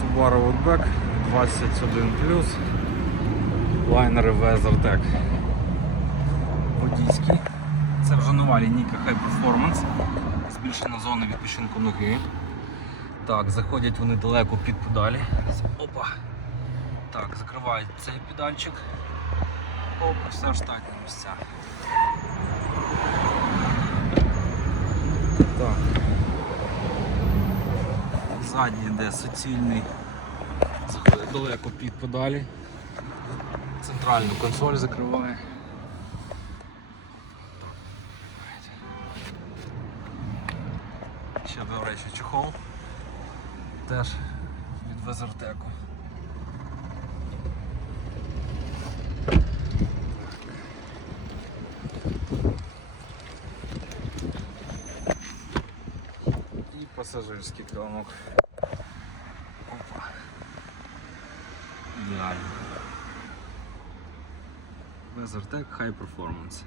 Subaru Outback 21 лайнери WeatherTech. Водійський. Це вже нова лінійка High Performance. Збільшена зона відпочинку ноги. Так, заходять вони далеко під педалі. Опа. Так, закривають цей педальчик. Оп, все в штатні місця. Так. Задній йде суцільний, далеко під педалі. Центральну консоль закриває. Ще, до речі, чехол. Теж від Везертеку. І пасажирський килимок. Опа. Ідеально. Везертек High Performance.